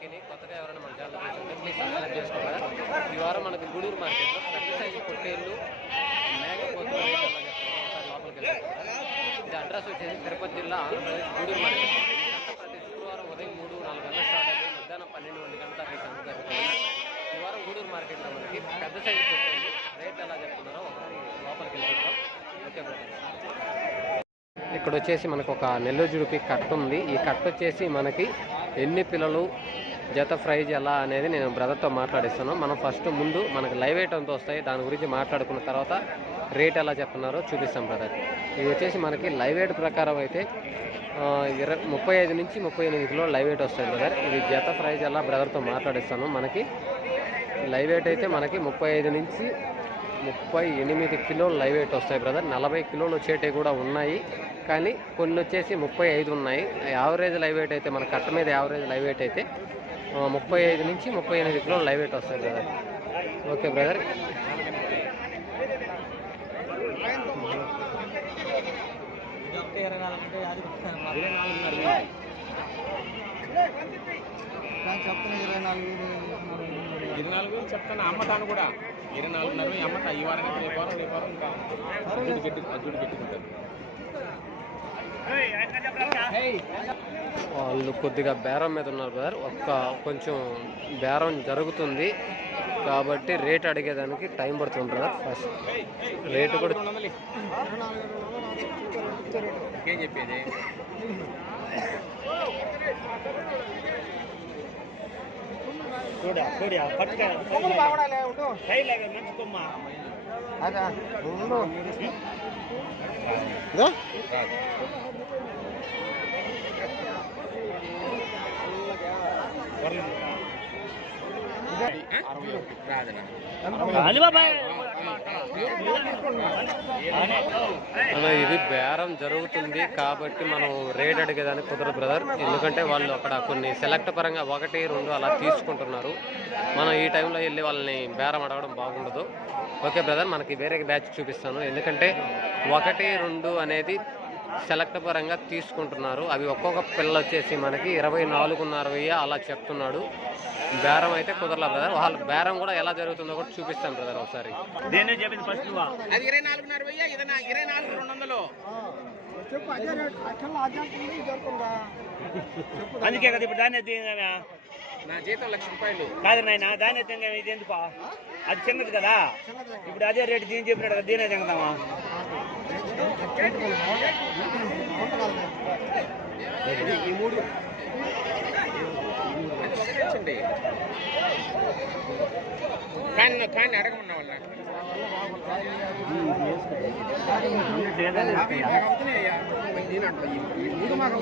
నొక్కిని కొత్తగా ఎవరైనా మన ఛానల్ చూస్తుంటే ప్లీజ్ సబ్స్క్రైబ్ చేసుకోవాలి. ఈ వారం మనకి గూడూరు మార్కెట్లో పెద్ద సైజు పొట్టేళ్ళు మేకపోతు రేట్ లోపలికి వెళ్తాం ఇది అడ్రస్ వచ్చేసి తిరుపతి జిల్లా ఆంధ్రప్రదేశ్ గూడూరు మార్కెట్. ప్రతి శుక్రవారం ఉదయం మూడు నాలుగు గంటల స్టార్ట్ అయ్యి మధ్యాహ్నం పన్నెండు ఒంటి గంటల దాకా ఈ సంత జరుగుతుంది. ఈ వారం గూడూరు మార్కెట్లో మనకి పెద్ద సైజు పొట్టేళ్ళు రేట్ ఎలా చెప్తున్నారో ఒకసారి లోపలికి వెళ్ళిపోతాం ఓకే బ్రదర్. ఇక్కడ వచ్చేసి మనకు ఒక నెల్లూరు జుడిపి కట్ట ఉంది. ఈ కట్ట వచ్చేసి మనకి ఎన్ని పిల్లలు జత ప్రైజ్ ఎలా అనేది నేను బ్రదర్తో మాట్లాడిస్తాను. మనం ఫస్ట్ ముందు మనకు లైవ్ ఎయిట్ ఎంత వస్తాయి దాని గురించి మాట్లాడుకున్న తర్వాత రేట్ ఎలా చెప్తున్నారో చూపిస్తాం బ్రదర్. ఇది వచ్చేసి మనకి లైవ్ ఎయిట్ ప్రకారం అయితే ఇరవై ముప్పై ఐదు నుంచి ముప్పై ఎనిమిది కిలో లైవ్ ఎయిట్ వస్తాయి బ్రదర్. ఇది జత ప్రైజ్ ఎలా బ్రదర్తో మాట్లాడిస్తాను. మనకి లైవ్ ఎయిట్ అయితే మనకి ముప్పై ఐదు నుంచి ముప్పై ఎనిమిది కిలోలు లైవ్ ఎయిట్ వస్తాయి బ్రదర్. నలభై కిలోలు వచ్చేటివి కూడా ఉన్నాయి. కానీ కొన్ని వచ్చేసి ముప్పై ఐదు ఉన్నాయి. యావరేజ్ లైవ్ ఎయిట్ అయితే మన కట్ట మీద యావరేజ్ లైవ్ ఎయిట్ అయితే ముప్పై ఐదు నుంచి ముప్పై ఎనిమిది కిలోలు లైవ్ వెయిట్ వస్తాయి బ్రదర్ ఓకే బ్రదర్ ఇరవై నాలుగు చెప్తాను అమ్మతాను కూడా. ఇరవై నాలుగున్నర అమ్మతా ఈ వారం రేపు వారం రేపు వారం ఇంకా అడ్డు గట్టి అడ్డు వాళ్ళు కొద్దిగా బేరం మీద ఉన్నారు బ్రదర్ ఒక్క కొంచెం బేరం జరుగుతుంది. కాబట్టి రేట్ అడిగేదానికి టైం పడుతుంది బ్రదర్ ఫస్ట్ రేటు కూడా చెప్పేది ఇది బేరం జరుగుతుంది కాబట్టి మనం రేట్ అడిగేదానికి కుదరదు బ్రదర్. ఎందుకంటే వాళ్ళు అక్కడ కొన్ని సెలెక్ట్ పరంగా ఒకటి రెండు అలా తీసుకుంటున్నారు. మనం ఈ టైంలో వెళ్ళి వాళ్ళని బేరం అడగడం బాగుండదు. ఓకే బ్రదర్ మనకి వేరే బ్యాచ్ చూపిస్తాను. ఎందుకంటే ఒకటి రెండు అనేది సెలెక్ట్ పరంగా తీసుకుంటున్నారు. అవి ఒక్కొక్క పిల్ల వచ్చేసి మనకి ఇరవై నాలుగున్నర వెయ్యి అలా చెప్తున్నాడు. బేరం అయితే కుదరలా బ్రదర్. వాళ్ళ బేరం కూడా ఎలా జరుగుతుందో కూడా చూపిస్తాను బ్రదర్ ఒకసారి. అందుకే కదా ఇప్పుడు దాన్ని ఎత్తి నా జీతం లక్ష రూపాయలు. కాదు నాయన దాన్ని ఎత్తి ఇది ఎందుకు అది చిన్నది కదా. ఇప్పుడు అదే రేటు దీని చెప్పినాడు కదా దీనే తింగదామా ఈ మూడు అది ఒకటే ఇచ్చండి కానీ కానీ అడగమన్నా వాళ్ళ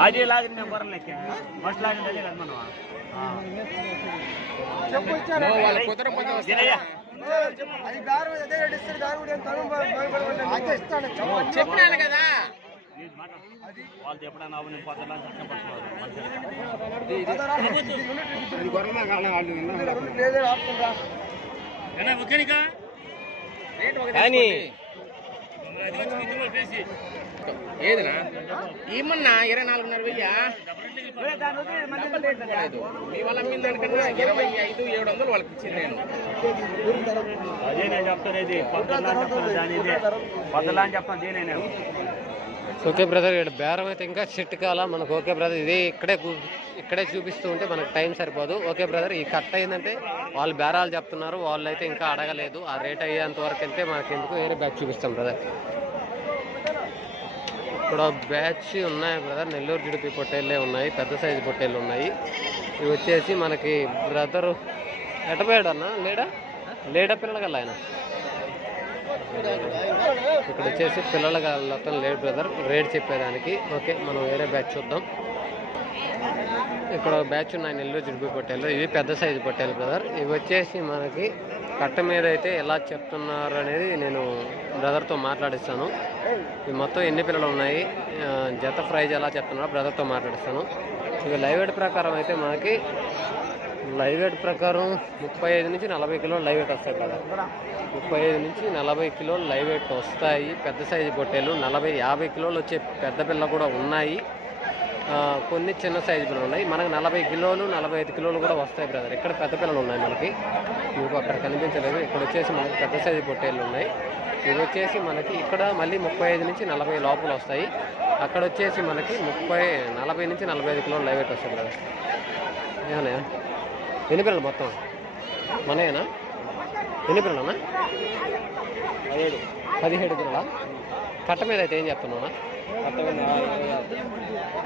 అది లాగింది మేము బరం లెక్క ఫస్ట్ లాగింది అదే కదా మనం వాళ్ళ కుదరపోతే దీనయ్య. చెప్పినాను కదా ఇది మాట. వాళ్ళతో ఎప్పుడైనా అవును పొద్దున కష్టపడుతున్నారు ఒకేనికా రేట్ ఒకటే కానీ తీసుకోండి. ఏదినా ఏమన్నా ఇరవై నాలుగున్నర వెయ్యా లేదు మీ వాళ్ళ అమ్మిన దానికన్నా ఇరవై ఐదు ఏడు వందలు వాళ్ళకి ఇచ్చింది నేను. అదే నేను చెప్తాను పొద్దున చెప్తాను దాని ఇదే. పొద్దున అని చెప్తాను దీనే నేను. ఓకే బ్రదర్ ఇక్కడ బేరం అయితే ఇంకా సెట్ కాల? మనకు ఓకే బ్రదర్ ఇది ఇక్కడే ఇక్కడే చూపిస్తూ ఉంటే మనకు టైం సరిపోదు. ఓకే బ్రదర్ ఈ కట్ అయిందంటే వాళ్ళు బేరాలు చెప్తున్నారు వాళ్ళు అయితే ఇంకా అడగలేదు. ఆ రేట్ అయ్యేంత వరకు వెళ్తే మనకి ఎందుకు వేరే బ్యాచ్ చూపిస్తాం బ్రదర్. ఇక్కడ బ్యాచ్ ఉన్నాయి బ్రదర్. నెల్లూరు జుడిపి పొట్టేళ్ళే ఉన్నాయి. పెద్ద సైజు పొట్టేళ్ళు ఉన్నాయి. ఇవి వచ్చేసి మనకి బ్రదర్ ఎటపోయాడు అన్న లేడా? లేడా పిల్లలకల్లా ఆయన? ఇక్కడ వచ్చేసి పిల్లల మొత్తం లేట్ బ్రదర్. రేట్ చెప్పేదానికి. ఓకే మనం వేరే బ్యాచ్ చూద్దాం. ఇక్కడ బ్యాచ్ ఉన్నాయి నెల్లూరు జుడిపి పొట్టేళ్ళు. ఇవి పెద్ద సైజు పొట్టేలు బ్రదర్. ఇవి వచ్చేసి మనకి కట్ట మీద అయితే ఎలా చెప్తున్నారు అనేది నేను బ్రదర్తో మాట్లాడిస్తాను. మొత్తం ఎన్ని పిల్లలు ఉన్నాయి? జత ప్రైజ్ ఎలా చెప్తున్నారో బ్రదర్తో మాట్లాడిస్తాను. ఇవి లైవ్ వెయిట్ ప్రకారం అయితే మనకి లైవ్ వెయిట్ ప్రకారం ముప్పై ఐదు నుంచి నలభై కిలోలు లైవ్ వెయిట్ వస్తాయి కదా ముప్పై ఐదు నుంచి నలభై కిలోలు లైవ్ వెయిట్ వస్తాయి. పెద్ద సైజు పొట్టేలు నలభై యాభై కిలోలు వచ్చే పెద్ద పిల్ల కూడా ఉన్నాయి. కొన్ని చిన్న సైజు పిల్లలు ఉన్నాయి. మనకు నలభై కిలోలు నలభై ఐదు కిలోలు కూడా వస్తాయి బ్రదర్. ఇక్కడ పెద్ద పిల్లలు ఉన్నాయి మనకి. మీకు అక్కడ కనిపించలేదు. ఇక్కడ వచ్చేసి మనకి పెద్ద సైజు పొట్టేళ్ళు ఉన్నాయి. ఇవి వచ్చేసి మనకి ఇక్కడ మళ్ళీ ముప్పై ఐదు నుంచి నలభై లోపల వస్తాయి. అక్కడ వచ్చేసి మనకి ముప్పై నలభై నుంచి నలభై ఐదు కిలోలు లైవ్ వెయిట్ వస్తాయి బ్రదర్ ఏమన్నా ఎన్ని పిల్లలు మొత్తం? మనయేనా? ఎన్ని పదిహేడు. పదిహేడు పిల్లల? కట్ట మీద అయితే ఏం ఆరు.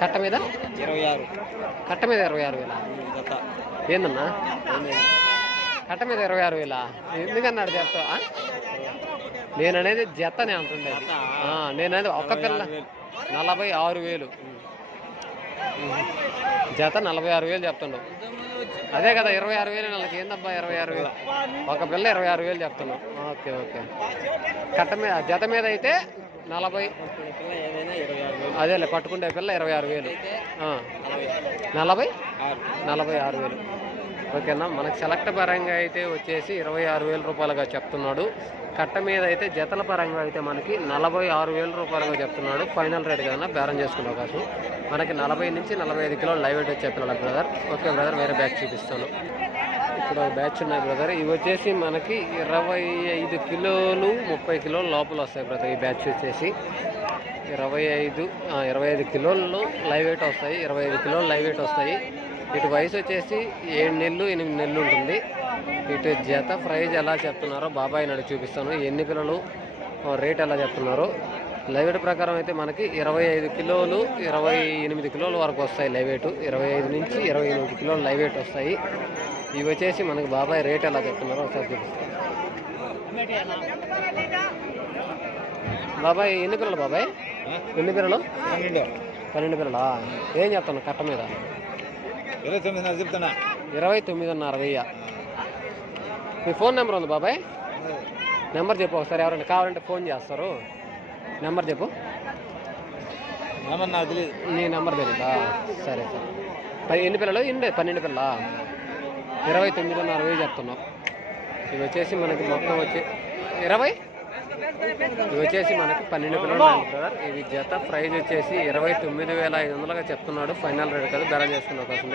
కట్ట మీద? ఇరవై ఆరు. కట్ట మీద ఇరవై ఆరు వేల? ఏందన్నా? కట్ట మీద ఇరవై ఆరు వేల? ఎందుకన్నాడు చెప్తా ఆ? నేను అనేది జతనే అంటుండే జత? నేను అనేది ఒక్క పిల్ల. నలభై ఆరు వేలు. జత నలభై ఆరు వేలు చెప్తున్నావు అదే కదా ఇరవై ఆరు వేలు నెలకి. ఏందబ్బా ఇరవై ఆరు వేలు? ఒక పిల్ల ఇరవై ఆరు వేలు చెప్తున్నావు ఓకే ఓకే. కట్ట మీద జత మీద అయితే నలభై. అదేలే పట్టుకుంటే పిల్ల ఇరవై ఆరు వేలు. నలభై. నలభై ఆరు వేలు. ఓకేనా? మనకు సెలెక్ట్ పరంగా అయితే వచ్చేసి ఇరవై ఆరు వేల రూపాయలుగా చెప్తున్నాడు. కట్ట మీద అయితే జతల పరంగా అయితే మనకి నలభై ఆరు వేల రూపాయలుగా చెప్తున్నాడు. ఫైనల్ రేట్ కదన్నా బేరం చేసుకునే అవకాశం. మనకి నలభై నుంచి నలభై ఐదు కిలోలు లైవ్ వెయిట్ వచ్చే పిల్లలు బ్రదర్. ఓకే బ్రదర్ వేరే బ్యాచ్ చూపిస్తాను. ఇక్కడ బ్యాచ్ ఉన్నాయి బ్రదర్. ఇవి వచ్చేసి మనకి ఇరవై ఐదు కిలోలు ముప్పై కిలోలు లోపల వస్తాయి బ్రదర్ ఈ బ్యాచ్ వచ్చేసి. ఇరవై ఐదు ఇరవై ఐదు కిలోలు లైవ్ వెయిట్ వస్తాయి. ఇరవై ఐదు కిలోలు లైవ్ వెయిట్ వస్తాయి. ఇటు వయసు వచ్చేసి ఏడు నెలలు ఎనిమిది నెలలు ఉంటుంది. ఇటు జత ప్రైజ్ ఎలా చెప్తున్నారో బాబాయ్ నాడు చూపిస్తాను. ఎన్ని పిల్లలు రేట్ ఎలా చెప్తున్నారో? లైవ్ వెయిట్ ప్రకారం అయితే మనకి ఇరవై ఐదు కిలోలు ఇరవై ఎనిమిది కిలోల వరకు వస్తాయి లైవ్ వెయిట్ ఇరవై ఐదు నుంచి ఇరవై ఎనిమిది కిలోలు లైవ్ వెయిట్ వస్తాయి. ఇవి వచ్చేసి మనకి బాబాయ్ రేట్ ఎలా చెప్తున్నారో ఒకసారి చూపిస్తాను. బాబాయ్ ఎన్ని పిల్లలు బాబాయ్? ఎన్ని పిల్లలు? పన్నెండు. పన్నెండు పిల్లలా? ఏం చెప్తాను కట్ట మీద? ఇరవై తొమ్మిదిన్నర చెప్తున్నా. ఇరవై తొమ్మిదిన్నర వెయ్యి మీ ఫోన్ నెంబర్ ఉంది బాబాయ్? నెంబర్ చెప్పు ఒకసారి ఎవరైనా కావాలంటే ఫోన్ చేస్తారు. నెంబర్ చెప్పు. ఏమన్నా నాకు తెలియదు నీ నెంబర్ తెలీదా? సరే సరే. పది ఎన్ని పిల్లలు? ఎన్ని పన్నెండు పిల్ల ఇరవై తొమ్మిదిన్నర వెయ్యి చెప్తున్నాం. ఇవి వచ్చేసి మనకి మొత్తం వచ్చి ఇరవై? ఇవి వచ్చేసి మనకి పన్నెండు పిల్లలు బ్రదర్ ఇవి జత ప్రైజ్ వచ్చేసి ఇరవై తొమ్మిది వేల ఐదు వందలుగా చెప్తున్నాడు. ఫైనల్ రేట్ కదా ధర చేసుకునే అవకాశం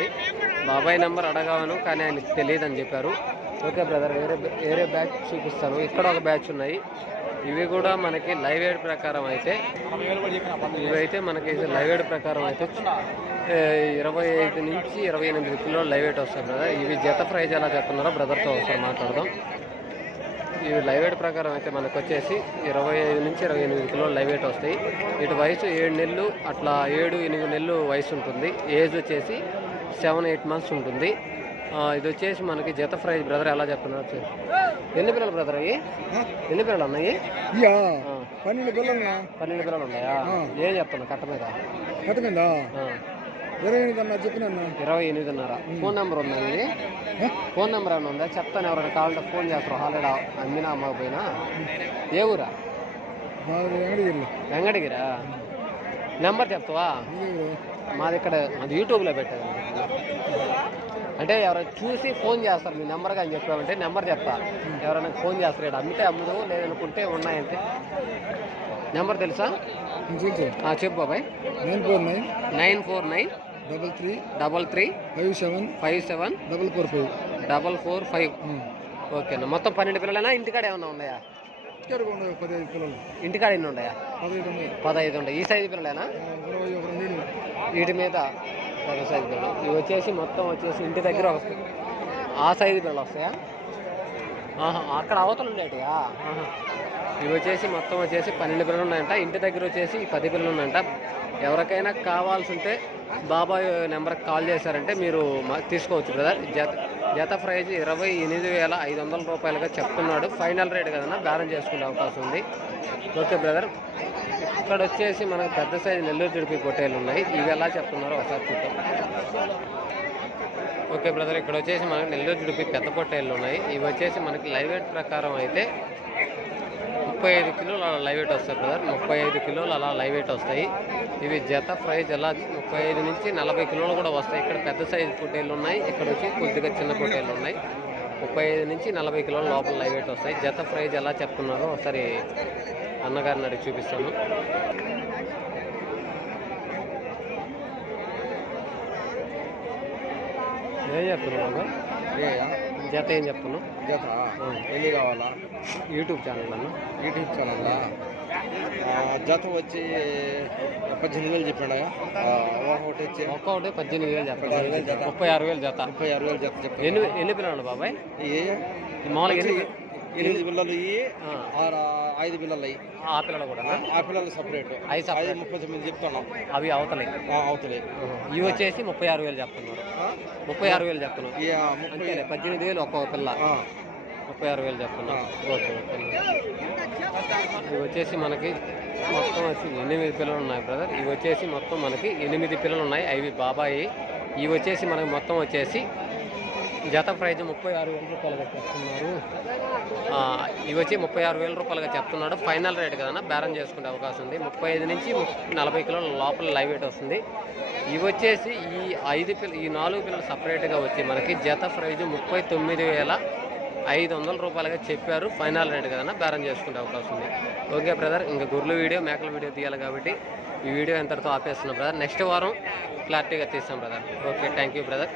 బాబాయ్ నెంబర్ అడగాను కానీ ఆయనకి తెలియదు అని చెప్పారు. ఓకే బ్రదర్ వేరే వేరే బ్యాచ్ చూపిస్తాను. ఇక్కడ ఒక బ్యాచ్ ఉన్నాయి. ఇవి కూడా మనకి లైవ్ ఎయిడ్ ప్రకారం అయితే ఇవి అయితే మనకి లైవ్ ఎయిడ్ ప్రకారం అయితే ఇరవై ఐదు నుంచి ఇరవై ఎనిమిది కిలోలు లైవ్ ఎయిట్ వస్తాయి బ్రదర్ ఇవి జత ప్రైజ్ ఎలా చెప్తున్నారో బ్రదర్తో ఒకసారి మాట్లాడదాం. ఇవి లైవ్ వెయిట్ ప్రకారం అయితే మనకు వచ్చేసి ఇరవై ఐదు నుంచి ఇరవై ఎనిమిది కిలోలు లైవ్ వెయిట్ వస్తాయి. ఇటు వయసు ఏడు నెలలు అట్లా ఏడు ఎనిమిది నెలలు వయసు ఉంటుంది. ఏజ్ వచ్చేసి సెవెన్ ఎయిట్ మంత్స్ ఉంటుంది. ఇది వచ్చేసి మనకి జత ప్రైజ్ బ్రదర్ ఎలా చెప్తున్నారు ఎన్ని పిల్లలు బ్రదర్ అయ్యి? ఎన్ని పిల్లలు ఉన్నాయి పన్నెండు పిల్లలు పన్నెండు పిల్లలు ఉన్నాయా? ఏం చెప్తున్నా కట్ట మీద? కట్టమిందా ఆ. ఇరవై ఎనిమిది అన్న చెప్పిన ఇరవై ఎనిమిదిన్నర. ఫోన్ నెంబర్ ఉందా ఇది? ఫోన్ నెంబర్ ఏమైనా ఉందా? చెప్తాను ఎవరైనా కావాలంటే ఫోన్ చేస్తారు. ఆల్రెడీ అమ్మినా అమ్మకపోయినా ఏ ఊరా? వెంకటగిరా? నెంబర్ చెప్తావా? మాది ఇక్కడ అది యూట్యూబ్లో పెట్టాను. అంటే ఎవరైనా చూసి ఫోన్ చేస్తారు మీ నెంబర్ కానీ చెప్పామంటే నెంబర్ చెప్తా. ఎవరైనా ఫోన్ చేస్తారు ఇక్కడ అమ్మితే అమ్ముదు లేదనుకుంటే ఉన్నాయంటే. నెంబర్ తెలుసా? చెప్పు బాబాయ్. Nine four nine. Nine four nine. Double three double three five seven five seven double four five. Double four five. ఓకేనా మొత్తం పన్నెండు పిల్లలేనా ఇంటికాడ ఏమన్నా ఉన్నాయా? పదిహేను పిల్లలు. ఇంటికాడ ఎన్ని ఉన్నాయా? పదహైదు ఉన్నాయి. ఈ సైజు పిల్లలేనా? ఒక వీటి మీద పెద్ద సైజు పిల్లలు. ఇవి వచ్చేసి మొత్తం వచ్చేసి ఇంటి దగ్గర ఒక ఆ సైజు పిల్లలు వస్తాయా? ఆహా అక్కడ అవతలు ఉండేటియా ఆహా. ఇవి వచ్చేసి మొత్తం వచ్చేసి పన్నెండు పిల్లలు ఉన్నాయంట. ఇంటి దగ్గర వచ్చేసి పది పిల్లలు ఉన్నాయంట. ఎవరికైనా కావాల్సి ఉంటే బాబాయ్ నెంబర్కి కాల్ చేశారంటే మీరు తీసుకోవచ్చు బ్రదర్. జత జత ప్రైజ్ ఇరవై ఎనిమిది వేల ఐదు వందల రూపాయలుగా చెప్తున్నాడు. ఫైనల్ రేట్ కదన్నా బేరం చేసుకునే అవకాశం ఉంది. Okay brother. ఇక్కడ వచ్చేసి మనకు పెద్ద సైజు నెల్లూరు జుడిపి పొట్టేలు ఉన్నాయి. ఇవి ఎలా చెప్తున్నారో ఒకసారి చూద్దాం. ఓకే బ్రదర్ ఇక్కడ వచ్చేసి మనకి నెల్లూరు జుడిపి పెద్ద పొట్టేళ్ళు ఉన్నాయి. ఇవి వచ్చేసి మనకి లైవ్ ప్రకారం అయితే ముప్పై ఐదు కిలోలు అలా లైవ్ వెయిట్ వస్తాయి బ్రదర్. ముప్పై ఐదు కిలోలు అలా లైవ్ వెయిట్ వస్తాయి. ఇవి జత ప్రైజ్ ఎలా ముప్పై ఐదు నుంచి నలభై కిలోలు కూడా వస్తాయి. ఇక్కడ పెద్ద సైజు పొట్టేళ్ళు ఉన్నాయి. ఇక్కడ వచ్చి కొద్దిగా చిన్న పొట్టేళ్ళు ఉన్నాయి. ముప్పై ఐదు నుంచి నలభై కిలోల లోపల లైవ్ వెయిట్ వస్తాయి. జత ప్రైజ్ ఎలా చెప్తున్నారో ఒకసారి అన్నగారిని అడిగి చూపిస్తాను. ఏం చెప్తున్నారు బాబా జత ఏం చెప్తున్నావు? జత. ఎన్ని కావాలా? యూట్యూబ్ ఛానల్ అన్న. యూట్యూబ్ ఛానల్లా జత వచ్చి పద్దెనిమిది వేలు చెప్పాడు? ఒకటి వచ్చి ఒక్కొక్కటి పద్దెనిమిది వేలు జత. ముప్పై ఆరు వేలు జత. ముప్పై ఆరు వేలు జత చెప్పాడు. ఎన్ని ఎన్ని పిల్లలు బాబాయ్? మామూలుగా ఎన్ని ఎనిమిది పిల్లలు ఆరు ఐదు పిల్లలు. అయ్యి ఆ పిల్లలు కూడా ఆ పిల్లలు సపరేట్ ఐదు ముప్పై తొమ్మిది చెప్తున్నాం. అవి అవతలే. అవుతుంది ఇవి వచ్చేసి ముప్పై ఆరు వేలు చెప్తున్నారు. ముప్పై ఆరు వేలు చెప్తున్నారు. పద్దెనిమిది వేలు ఒక్కొక్క పిల్ల. ముప్పై ఆరు వేలు చెప్తున్నారు. Okay okay. ఇవి వచ్చేసి మనకి మొత్తం వచ్చి ఎనిమిది పిల్లలు ఉన్నాయి బ్రదర్. ఇవి వచ్చేసి మొత్తం మనకి ఎనిమిది పిల్లలు ఉన్నాయి. అవి బాబాయి. ఇవి వచ్చేసి మనకి మొత్తం వచ్చేసి జత ప్రైజ్ ముప్పై ఆరు వేల రూపాయలుగా చెప్తున్నారు. ఇవి వచ్చి ముప్పై ఆరు వేల రూపాయలుగా చెప్తున్నాడు. ఫైనల్ రేట్ కదన్నా బేరం చేసుకునే అవకాశం ఉంది. ముప్పై ఐదు నుంచి నలభై కిలోల లోపల లైవ్ వెయిట్ వస్తుంది. ఇవి వచ్చేసి ఈ ఐదు పిల్ల ఈ నాలుగు పిల్లలు సపరేట్గా వచ్చి మనకి జత ప్రైజ్ ముప్పై తొమ్మిది వేల ఐదు వందల రూపాయలుగా చెప్పారు. ఫైనల్ రేట్ కదన్నా బేరం చేసుకునే అవకాశం ఉంది. ఓకే బ్రదర్ ఇంకా గొర్రెల వీడియో మేకల వీడియో తీయాలి కాబట్టి ఈ వీడియో ఎంతటితో ఆపేస్తున్నాం బ్రదర్. నెక్స్ట్ వారం క్లారిటీగా తీస్తాం brother. Okay thank you brother.